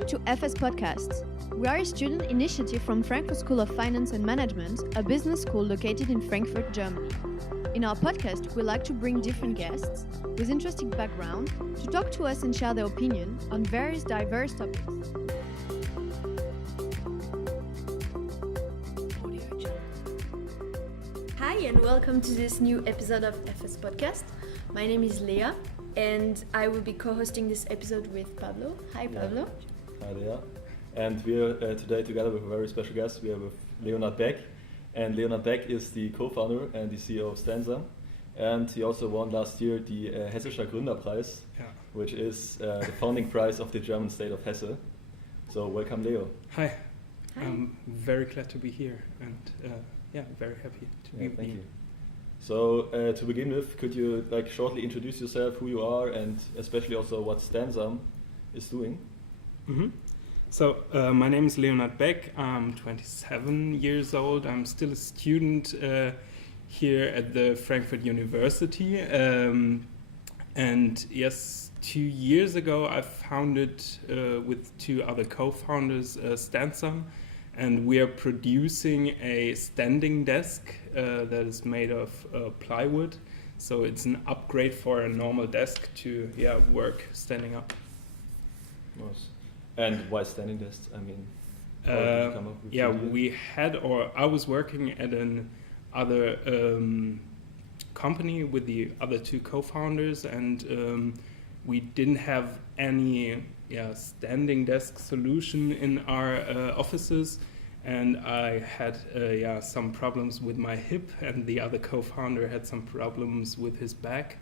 Welcome to FS Podcasts. We are a student initiative from Frankfurt School of Finance and Management, a business school located in Frankfurt, Germany. In our podcast, we like to bring different guests with interesting background to talk to us and share their opinion on various diverse topics. Hi and welcome to this new episode of FS Podcast. My name is Leah and I will be co-hosting this episode with Pablo. Hi Pablo. Hi Leah. And we are today together with a very special guest. We are with Leonard Beck. And Leonard Beck is the co-founder and the CEO of Standsome. And he also won last year the Hessischer Gründerpreis, which is the founding prize of the German state of Hesse. So welcome, Leo. Hi. I'm very glad to be here and very happy to be Thank here. you. So to begin with, could you shortly introduce yourself, who you are, and especially also what Standsome is doing? Mm-hmm. So my name is Leonard Beck. I'm 27 years old. I'm still a student here at the Frankfurt University. And yes, 2 years ago I founded with two other co-founders Standsome. And we are producing a standing desk that is made of plywood. So it's an upgrade for a normal desk to work standing up. Nice. And why standing desks? I mean, how did you come up with the idea? I was working at another company with the other two co-founders, and we didn't have any standing desk solution in our offices, and I had some problems with my hip, and the other co-founder had some problems with his back,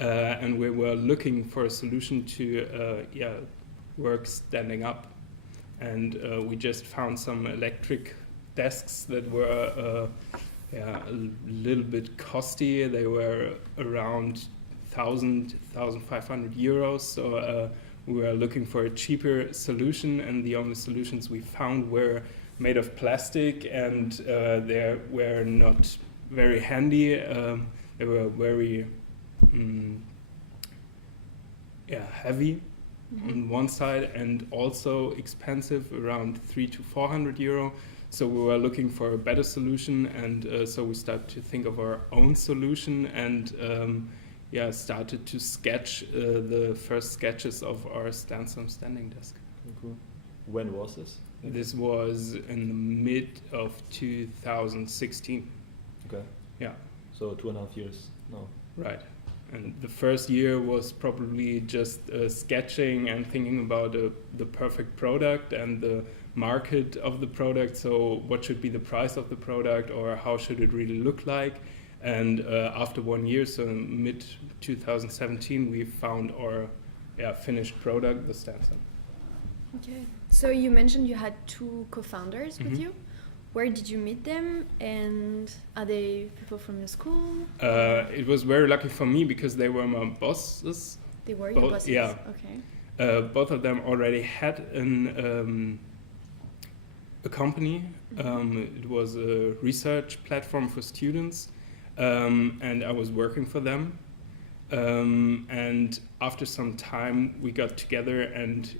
and we were looking for a solution to work standing up, and we just found some electric desks that were a little bit costly. They were around 1,500 euros, so we were looking for a cheaper solution, and the only solutions we found were made of plastic, and they were not very handy. They were very heavy on one side, and also expensive, around 300 to 400 euro. So we were looking for a better solution, and so we started to think of our own solution, and started to sketch the first sketches of our Standsome standing desk. Cool. When was this? This was in the mid of 2016. Okay. Yeah. So 2.5 years now. Right. And the first year was probably just sketching and thinking about the perfect product and the market of the product. So what should be the price of the product, or how should it really look like? And after 1 year, so mid 2017, we found our finished product, the Standsome. Okay. So you mentioned you had two co-founders with you. Where did you meet them, and are they people from your school? It was very lucky for me because they were my bosses. They were your bosses? Yeah. Okay. Both of them already had a company. It was a research platform for students, and I was working for them. And after some time, we got together and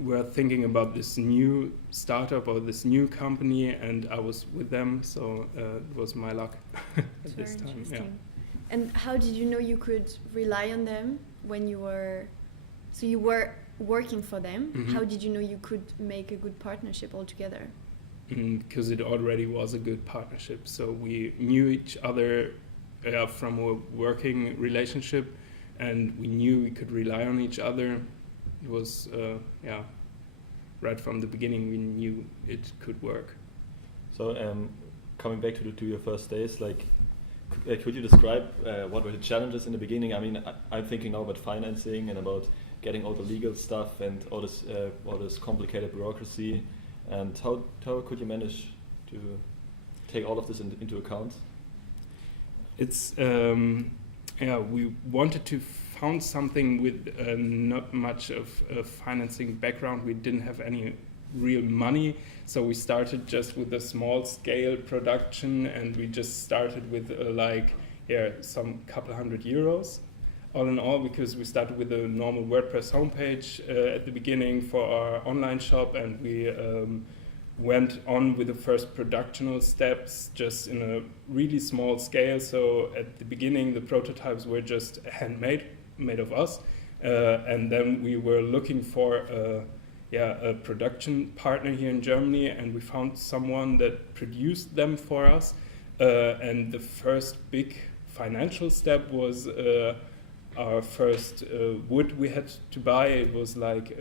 we're thinking about this new startup or this new company, and I was with them, so it was my luck at this time. Interesting. Yeah. And how did you know you could rely on them when you were? So you were working for them. Mm-hmm. How did you know you could make a good partnership altogether? Because it already was a good partnership. So we knew each other from a working relationship, and we knew we could rely on each other. It was, right from the beginning, we knew it could work. So, coming back to your first days, could you describe what were the challenges in the beginning? I mean, I'm thinking now about financing and about getting all the legal stuff and all this complicated bureaucracy. And how could you manage to take all of this into account? It's we wanted to found something with not much of a financing background. We didn't have any real money, so we started just with a small scale production, and we just started with some couple hundred euros. all in all, because we started with a normal WordPress homepage at the beginning for our online shop, and we went on with the first productional steps just in a really small scale. So at the beginning, the prototypes were just handmade, made of us, and then we were looking for a production partner here in Germany, and we found someone that produced them for us. And the first big financial step was our first wood we had to buy. It was like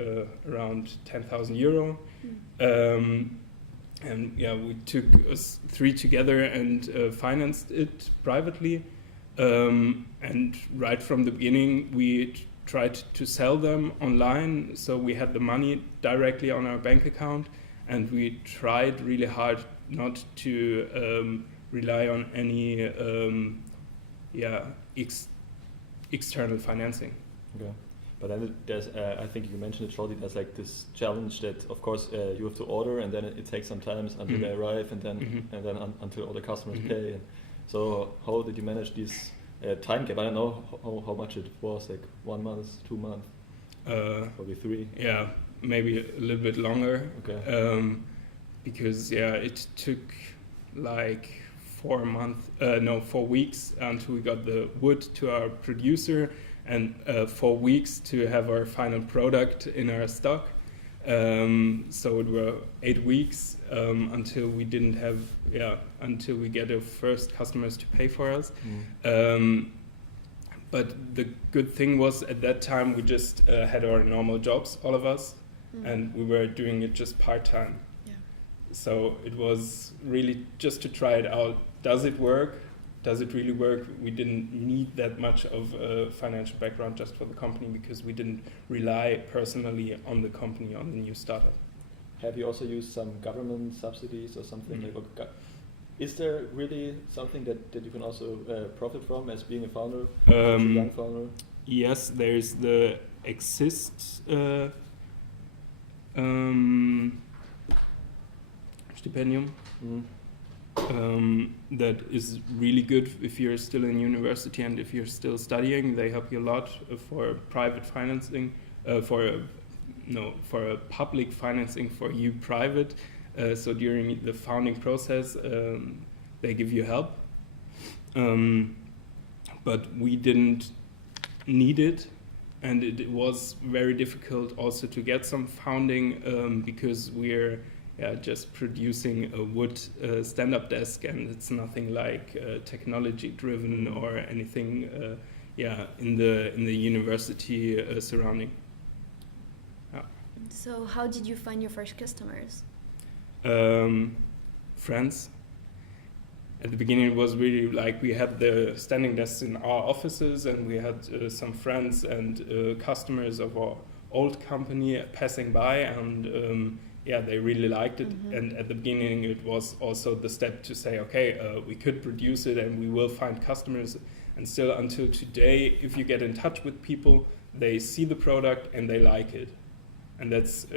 around 10,000 euro. And yeah, we took us three together and financed it privately. And right from the beginning, we tried to sell them online. So we had the money directly on our bank account, and we tried really hard not to rely on any external financing. Okay. But then there's, I think you mentioned it shortly, there's like this challenge that, of course, you have to order, and then it takes some time until they arrive, and then until all the customers pay. And so how did you manage this time gap? I don't know how much it was, like 1 month, 2 months, probably 3. Yeah, maybe a little bit longer. Okay. Because it took like 4 weeks until we got the wood to our producer, and 4 weeks to have our final product in our stock. So it were 8 weeks until we didn't have, until we get our first customers to pay for us. But the good thing was, at that time we just had our normal jobs, all of us, and we were doing it just part-time. Yeah. So it was really just to try it out. Does it work? Does it really work? We didn't need that much of a financial background just for the company, because we didn't rely personally on the company, on the new startup. Have you also used some government subsidies or something? Like, is there really something that you can also profit from as being a founder, as a young founder? Yes, there's the Exist stipendium. That is really good if you're still in university and if you're still studying. They help you a lot for private financing, for a public financing for you private. So during the founding process, they give you help. But we didn't need it, and it was very difficult also to get some funding because we're just producing a wood stand-up desk, and it's nothing like technology-driven or anything. In the university surrounding. So, how did you find your first customers? Friends. At the beginning, it was really like we had the standing desks in our offices, and we had some friends and customers of our old company passing by, and they really liked it. And at the beginning, it was also the step to say, okay, we could produce it and we will find customers. And still until today, if you get in touch with people, they see the product and they like it. And that's,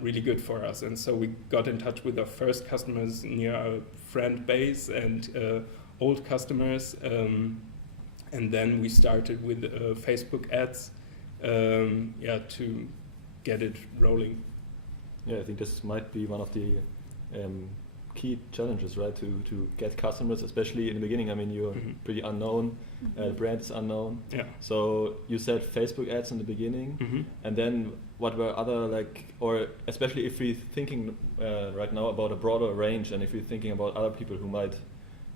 really good for us. And so we got in touch with our first customers near our friend base and old customers. And then we started with Facebook ads, to get it rolling. Yeah, I think this might be one of the key challenges, right? To get customers, especially in the beginning. I mean, you're pretty unknown, the brand is unknown. Yeah. So you said Facebook ads in the beginning, and then what were other or especially if we're thinking right now about a broader range, and if we're thinking about other people who might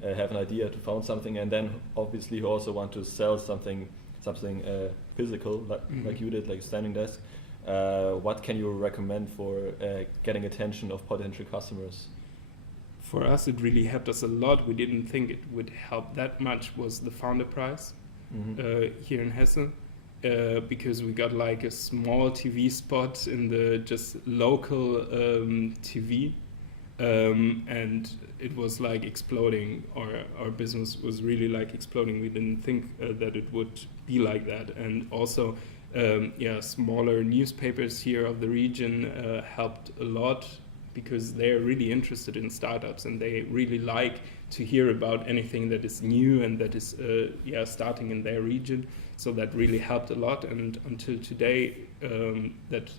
have an idea to found something, and then obviously who also want to sell something physical, like you did, like a standing desk. What can you recommend for getting attention of potential customers? For us, it really helped us a lot. We didn't think it would help that much. Was the Founder Prize here in Hesse, because we got like a small TV spot in the just local TV, and it was like exploding. Our business was really like exploding. We didn't think that it would be like that, and also. Smaller newspapers here of the region helped a lot, because they're really interested in startups and they really like to hear about anything that is new and that is starting in their region. So that really helped a lot, and until today, that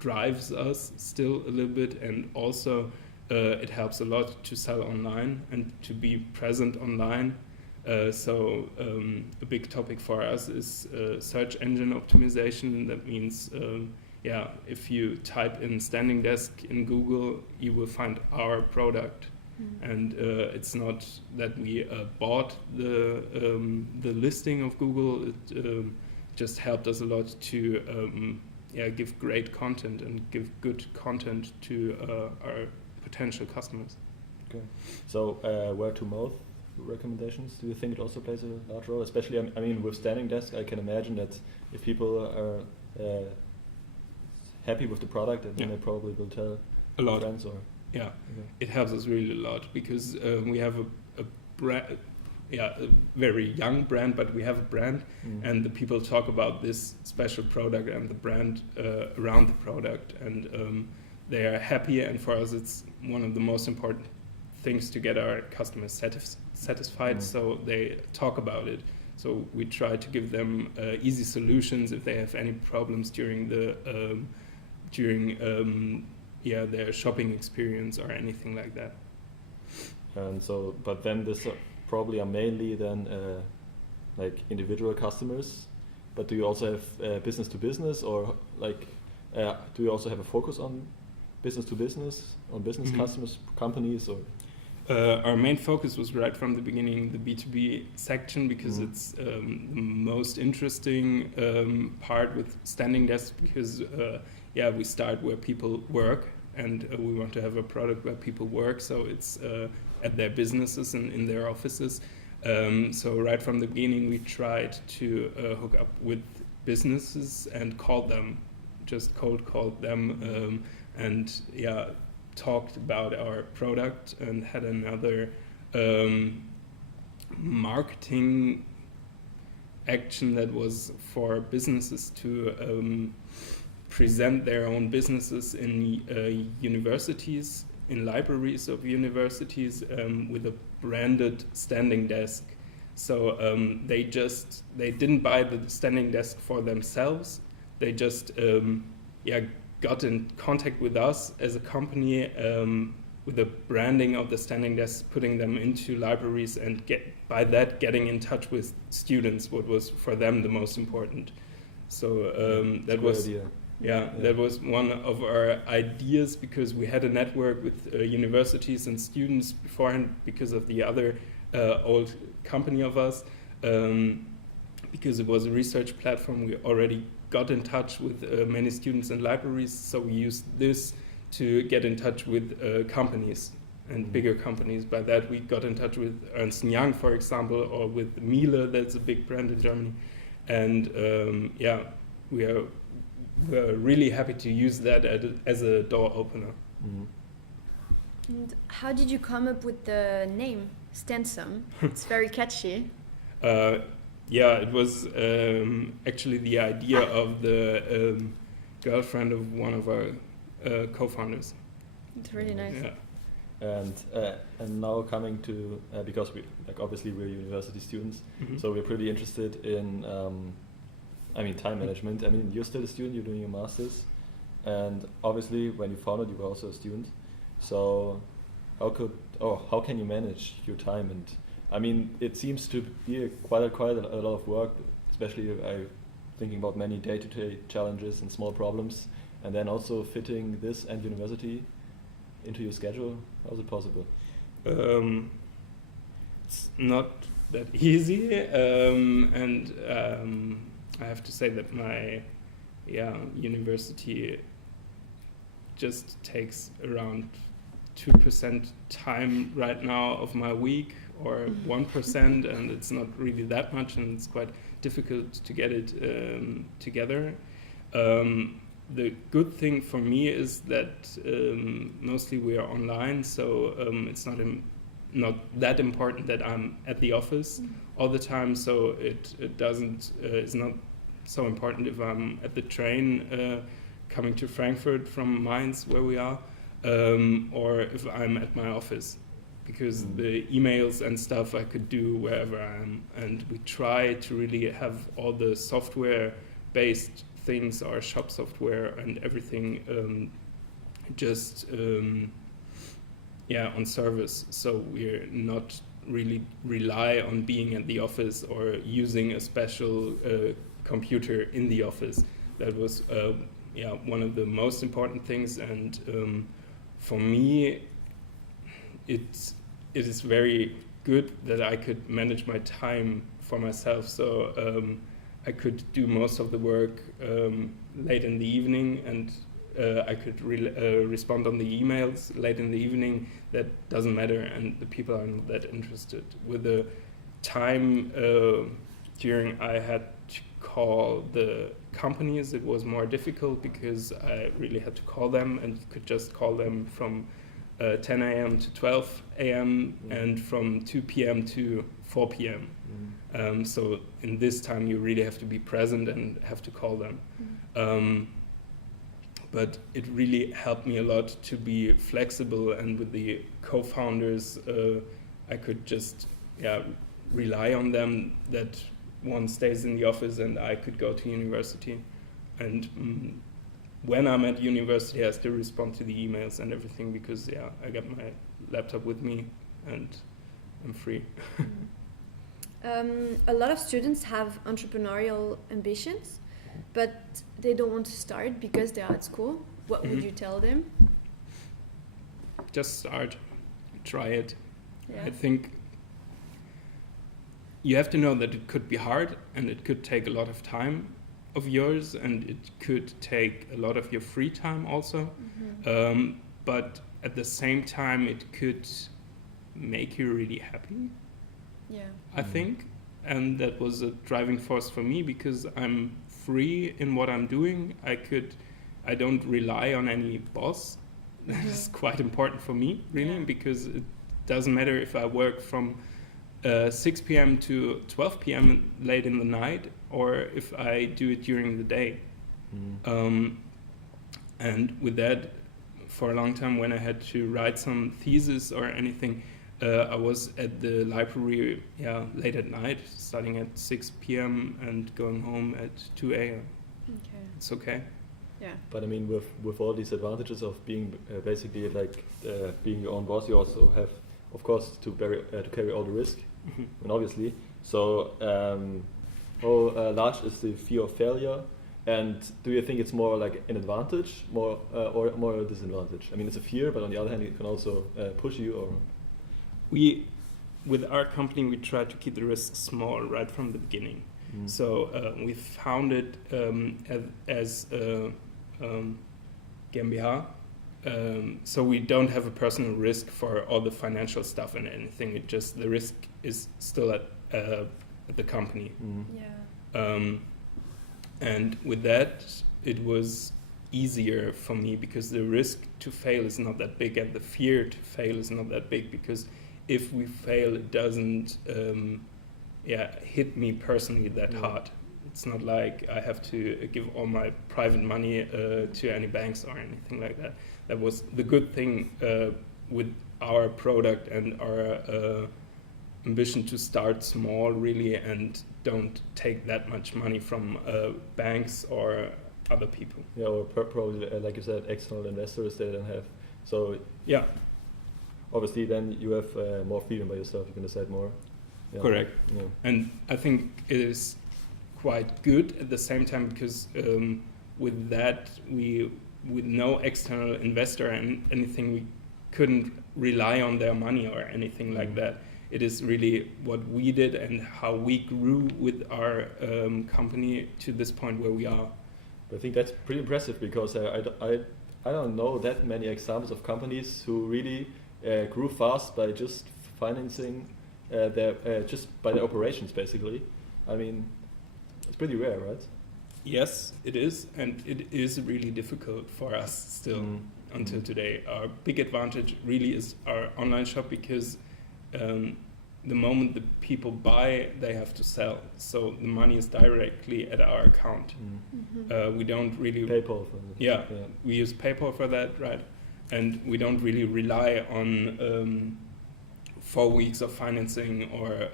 drives us still a little bit, and also it helps a lot to sell online and to be present online. So a big topic for us is search engine optimization. That means, if you type in standing desk in Google, you will find our product. And it's not that we bought the listing of Google. It just helped us a lot to give great content and give good content to our potential customers. Okay. So where to mouth recommendations, do you think it also plays a large role? Especially, I mean, with standing desk, I can imagine that if people are happy with the product, then they probably will tell a lot. Friends or. Yeah, Okay. It helps us really a lot because we have a brand, a very young brand, but we have a brand, and the people talk about this special product and the brand around the product, and they are happy. And for us, it's one of the most important things to get our customers satisfied. So they talk about it. So we try to give them easy solutions if they have any problems during their shopping experience or anything like that. And so, but then this probably are mainly then like individual customers. But do you also have business to business, or like do you also have a focus on business to business, on business customers, companies, or? Our main focus was right from the beginning the B2B section, because it's the most interesting part with standing desk, because we start where people work, and we want to have a product where people work, so it's at their businesses and in their offices. So right from the beginning we tried to hook up with businesses and called them, just cold called them, and talked about our product, and had another marketing action that was for businesses to present their own businesses in universities, in libraries of universities, with a branded standing desk. So they didn't buy the standing desk for themselves. They just got in contact with us as a company, with the branding of the standing desk, putting them into libraries, and getting in touch with students, what was for them the most important. So that was idea. That was one of our ideas, because we had a network with universities and students beforehand, because of the other old company of us, because it was a research platform. We already got in touch with many students and libraries, so we used this to get in touch with companies and bigger companies. By that we got in touch with Ernst & Young, for example, or with Miele, that's a big brand in Germany. And we're really happy to use that as a door opener. And how did you come up with the name Standsome? It's very catchy. It was actually the idea of the girlfriend of one of our co-founders. It's really nice. Yeah. And now coming to because obviously we're university students, so we're pretty interested in time management. I mean, you're still a student, you're doing your masters, and obviously when you founded, you were also a student. So how can you manage your time? And I mean, it seems to be quite a lot of work, especially thinking about many day-to-day challenges and small problems, and then also fitting this and university into your schedule. How is it possible? It's not that easy, and I have to say that my university just takes around 2% time right now of my week, or 1%, and it's not really that much, and it's quite difficult to get it together. The good thing for me is that mostly we are online, so it's not that important that I'm at the office all the time, so it's not so important if I'm at the train coming to Frankfurt from Mainz, where we are, or if I'm at my office, because the emails and stuff I could do wherever I am, and we try to really have all the software-based things, our shop software and everything, on service. So we're not really rely on being at the office or using a special computer in the office. That was one of the most important things, and for me it is very good that I could manage my time for myself, so I could do most of the work late in the evening, and I could respond on the emails late in the evening. That doesn't matter, and the people are not that interested. With the time during I had to call the companies, it was more difficult because I really had to call them, and could just call them from 10 a.m. to 12 a.m. and from 2 p.m. to 4 p.m. So in this time you really have to be present and have to call them. But it really helped me a lot to be flexible, and with the co-founders I could just rely on them, that one stays in the office and I could go to university. And when I'm at university I still respond to the emails and everything, because I got my laptop with me and I'm free. A lot of students have entrepreneurial ambitions, but they don't want to start because they are at school. What would you tell them? Just start, try it. Yeah. I think you have to know that it could be hard, and it could take a lot of time of yours, and it could take a lot of your free time also. But at the same time it could make you really happy, I think. And that was a driving force for me, because I'm free in what I'm doing. I don't rely on any boss. That is quite important for me, really, because it doesn't matter if I work from 6 p.m. to 12 p.m. late in the night, or if I do it during the day. And with that, for a long time, when I had to write some thesis or anything, I was at the library late at night, starting at 6 p.m. and going home at 2 a.m. Okay. It's okay. Yeah. But I mean, with all these advantages of being basically like being your own boss, you also have, of course, to carry all the risk, and obviously. So, how large is the fear of failure? And do you think it's more like an advantage, or more a disadvantage? I mean, it's a fear, but on the other hand, it can also push you. Or with our company, we try to keep the risk small right from the beginning. So we founded as GmbH. So we don't have a personal risk for all the financial stuff and anything. It just, the risk is still at the company. And with that, it was easier for me, because the risk to fail is not that big, and the fear to fail is not that big, because if we fail, it doesn't hit me personally that hard. It's not like I have to give all my private money to any banks or anything like that. That was the good thing with our product and our ambition to start small, really, and don't take that much money from banks or other people. Yeah, or probably, like you said, external investors they don't have. So yeah, obviously then you have more freedom by yourself. You can decide more. Yeah. Correct. Yeah. And I think it is quite good at the same time, because with that, with no external investor and anything, we couldn't rely on their money or anything like that. It is really what we did and how we grew with our company to this point where we are. I think that's pretty impressive, because I don't know that many examples of companies who really grew fast by just financing just by the operations, basically. I mean, it's pretty rare, right? Yes, it is, and it is really difficult for us still until today. Our big advantage really is our online shop, because the moment the people buy, they have to sell. So the money is directly at our account. We don't really... PayPal. Yeah, we use PayPal for that, right? And we don't really rely on 4 weeks of financing, or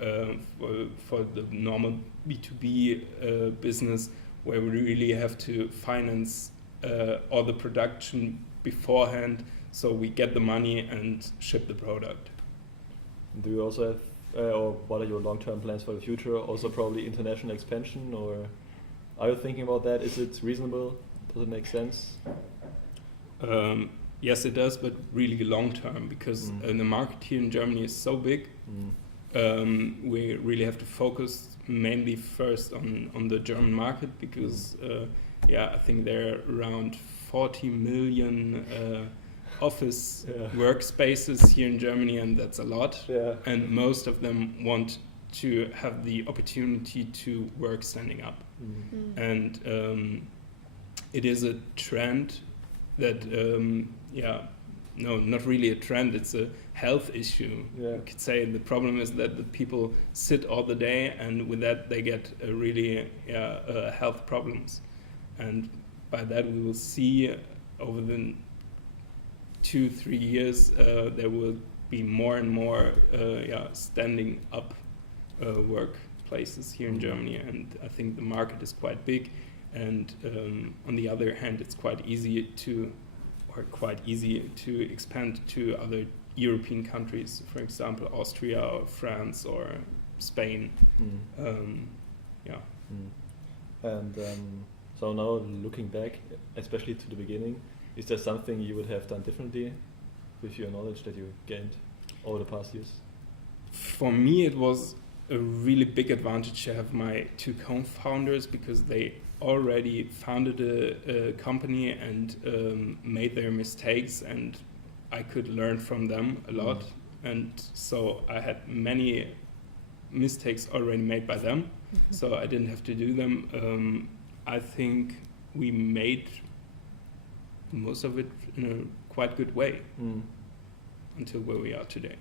for the normal B2B business, where we really have to finance all the production beforehand, so we get the money and ship the product. Do you also have, or what are your long-term plans for the future? Also probably international expansion, or are you thinking about that? Is it reasonable? Does it make sense? Yes, it does, but really long-term, because the market here in Germany is so big. We really have to focus mainly first on the German market, because I think there are around 40 million office workspaces here in Germany, and that's a lot. And most of them want to have the opportunity to work standing up. And it is a trend that no, not really a trend, it's a health issue. You could say the problem is that the people sit all the day, and with that they get really health problems. And by that we will see over the 2-3 years there will be more and more standing up workplaces here in Germany, and I think the market is quite big. And on the other hand, it's quite easy to expand to other European countries, for example, Austria or France or Spain. And so now looking back, especially to the beginning, is there something you would have done differently with your knowledge that you gained over the past years? For me, it was a really big advantage to have my 2 co-founders, because they already founded a company and made their mistakes, and I could learn from them a lot. And so I had many mistakes already made by them, so I didn't have to do them. I think we made most of it in a quite good way until where we are today.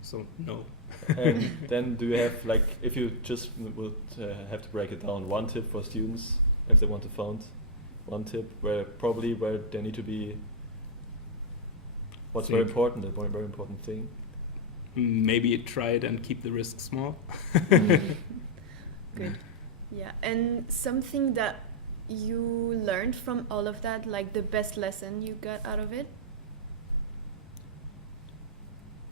So no. And then do you have, like, if you just would have to break it down, one tip for students if they want to found, one tip where they need to be, what's very important, a very important thing? Maybe try it and keep the risk small. Good. Yeah, and something that you learned from all of that, like the best lesson you got out of it?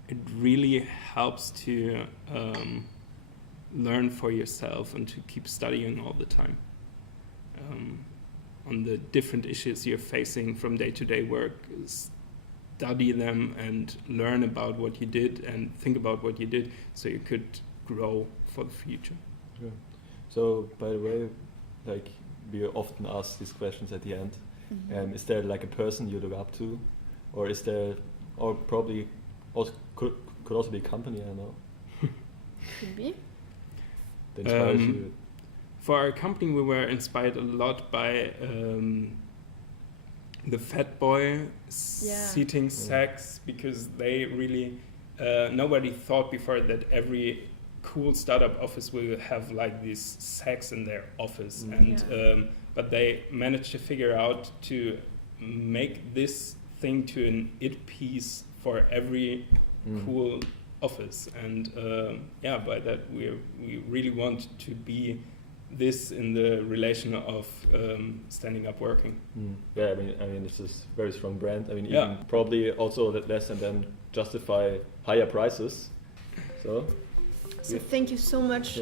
It really helps to learn for yourself and to keep studying all the time on the different issues you're facing from day-to-day work. Study them and learn about what you did and think about what you did, so you could grow for the future. Sure. So, by the way, like, we often ask these questions at the end. Is there like a person you look up to, or is there, or probably also could also be a company, I don't know. Could be. That inspires you. For our company, we were inspired a lot by the Fat Boy seating sacks, because they really nobody thought before that every cool startup office will have like these sacks in their office, and but they managed to figure out to make this thing to an it piece for every cool office, and by that we really want to be this in the relation of standing up working. Yeah, I mean, it's a very strong brand. I mean, even probably also that less, and then justify higher prices. So thank you so much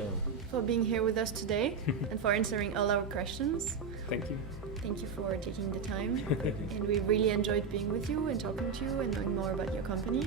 for being here with us today and for answering all our questions. Thank you. Thank you for taking the time. And we really enjoyed being with you and talking to you and knowing more about your company.